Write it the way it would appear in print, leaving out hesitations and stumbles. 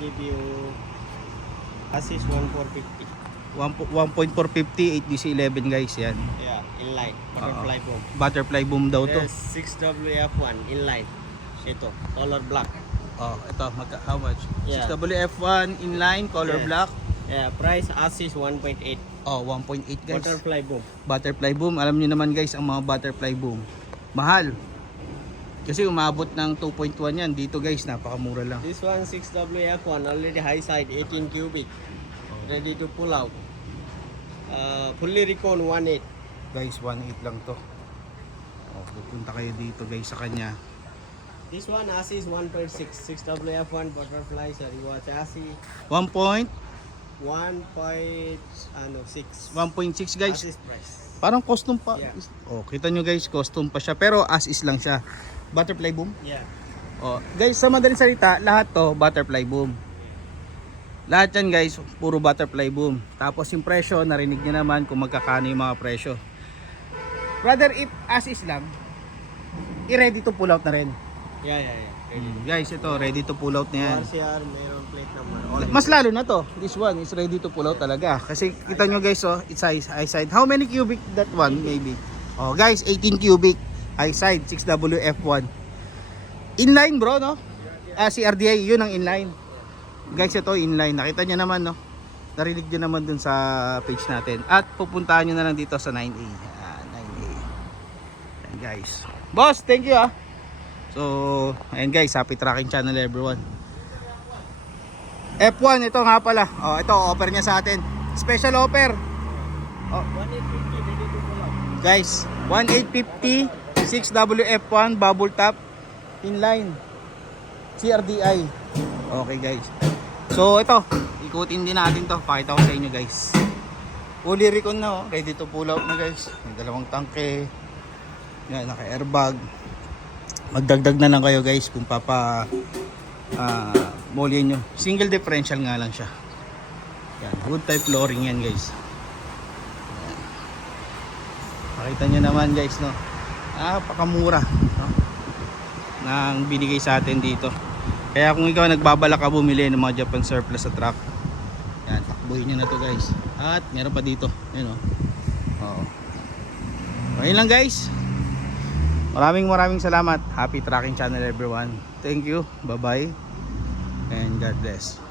give you assist 1,450. 1.450 8DC11 guys, yan. Yeah, inline. Butterfly boom. Butterfly boom daw to. There's 6WF1 inline. Ito, color black. Ito, how much? Yeah. 6WF1 inline, color Yes. black. Yeah, price assist 1.8. 1.8 guys. Butterfly boom. Butterfly boom. Alam niyo naman guys, ang mga butterfly boom, mahal. Kasi umabot ng 2.1 yan. Dito guys, napakamura lang. This one 6WF1 already high side 18 cubic. Ready to pull out. Fully recon 1.8. Guys, 1.8 lang to. Pupunta kayo dito guys sa kanya. This one assist 1.6. 6WF1 butterfly sariwa chassis 1.6 1.6 guys. assist price. Parang custom pa. Yeah. Kita nyo guys, custom pa siya. Pero as is lang siya. Butterfly boom. Yeah. Guys, sa madaling salita, lahat to butterfly boom. Lahat yan guys, puro butterfly boom. Tapos yung presyo, narinig nyo naman kung magkakano yung mga presyo. Brother, if as is lang, i-ready to pull out na rin. Yeah. Ready. Guys, ito, ready to pull out na yan. RCR, mayroon plate number. Mas lalo na to. This one is ready to pull out talaga. Kasi kita nyo guys, it's high side. How many cubic that one maybe? Guys, 18 cubic. High side, 6WF1. Inline bro, no? Si RDA, yun ang inline. Guys, ito inline. Nakita nyo naman, no? Narinig nyo naman dun sa page natin. At pupuntahan nyo na lang dito sa 9A. 9A. Ayan guys. Boss, thank you ah. So, ayan guys, happy tracking channel everyone. F1, ito nga pala. Ito, offer niya sa atin. Special offer. 1,850 ready to pull out. Guys, 1,850 6WF1 bubble top inline CRDI. Okay guys. So ito, ikutin din natin to. Pakita ko sa inyo guys. Fully recon na, ready to pull out na guys. May dalawang tangke. Yan, naka airbag. Magdagdag na lang kayo guys kung molyan nyo. Single differential nga lang siya. Yan, wood type flooring yan guys. Yan. Pakita nyo naman guys, no? Napakamura, no? Nang binigay sa atin dito. Kaya kung ikaw nagbabalak ka bumili ng mga Japan surplus sa truck, yan, takbuhin nyo na to guys. At meron pa dito, yun o. Ayun lang guys. Maraming salamat. Happy tracking channel everyone. Thank you, bye bye, and God bless.